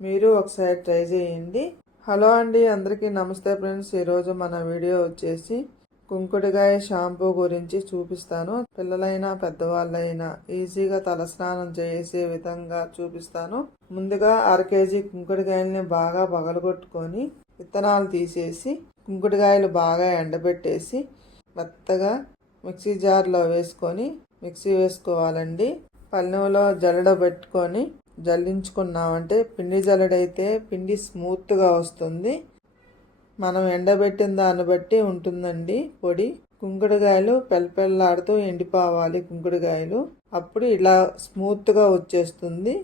మీరు ఒకసారి ట్రై చేయండి. హలో అండి, అందరికీ నమస్తే ఫ్రెండ్స్. ఈరోజు మన వీడియో వచ్చేసి కుంకుడుకాయ షాంపూ గురించి చూపిస్తాను. పిల్లలైనా పెద్దవాళ్ళైనా ఈజీగా తలస్నానం చేసే విధంగా చూపిస్తాను. ముందుగా 1/2 కేజీ కుంకుడుకాయలని బాగా పగలగొట్టుకొని విత్తనాలు తీసేసి కుంకుడుకాయలు బాగా ఎండబెట్టేసి మెత్తగా మిక్సీ జార్లో వేసుకొని మిక్సీ వేసుకోవాలండి. పళ్ళెంలో జల్లెడ పెట్టుకొని జల్లించుకున్నామంటే పిండి జల్లెడైతే పిండి స్మూత్గా వస్తుంది. మనం ఎండబెట్టిన దాన్ని బట్టి ఉంటుందండి పొడి. కుంకుడుకాయలు పెళ్ళపెళ్ళాడుతూ ఎండిపోవాలి కుంకుడుకాయలు. అప్పుడు ఇలా స్మూత్గా వచ్చేస్తుంది.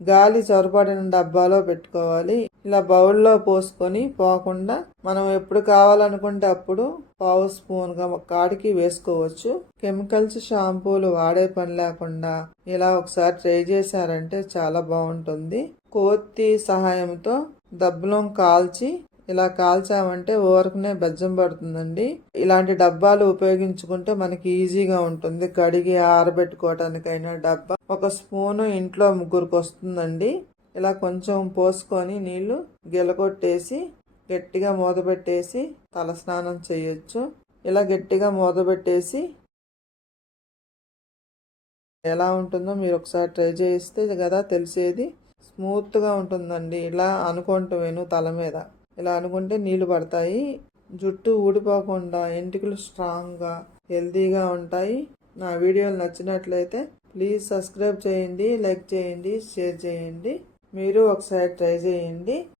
గాలి చొరబడిన డబ్బాలో పెట్టుకోవాలి. ఇలా బౌల్లో పోసుకొని పోకుండా మనం ఎప్పుడు కావాలనుకుంటే అప్పుడు పావు స్పూన్గా కాడికి వేసుకోవచ్చు. కెమికల్స్ షాంపూలు వాడే పని లేకుండా ఇలా ఒకసారి ట్రై చేశారంటే చాలా బాగుంటుంది. కోతి సహాయంతో దబ్బలం కాల్చి ఇలా కాల్చామంటే ఊరకనే బెజ్జం పడుతుందండి. ఇలాంటి డబ్బాలు ఉపయోగించుకుంటే మనకి ఈజీగా ఉంటుంది. కడిగి ఆరబెట్టుకోవటానికైనా డబ్బా 1 స్పూను ఇంట్లో 3కి వస్తుందండి. ఇలా కొంచెం పోసుకొని నీళ్లు గిలకొట్టేసి గట్టిగా మూతపెట్టేసి తలస్నానం చేయొచ్చు. ఇలా గట్టిగా మూతపెట్టేసి ఎలా ఉంటుందో మీరు ఒకసారి ట్రై చేస్తే కదా తెలిసేది. స్మూత్గా ఉంటుందండి. ఇలా అనుకుంటామేను తల మీద ఇలా అనుకుంటే నీళ్లు పడతాయి. జుట్టు ఊడిపోకుండా ఎంటికలు స్ట్రాంగ్గా హెల్తీగా ఉంటాయి. నా వీడియోలు నచ్చినట్లయితే ప్లీజ్ సబ్స్క్రైబ్ చేయండి, లైక్ చేయండి, షేర్ చేయండి. మీరు ఒకసారి ట్రై చేయండి.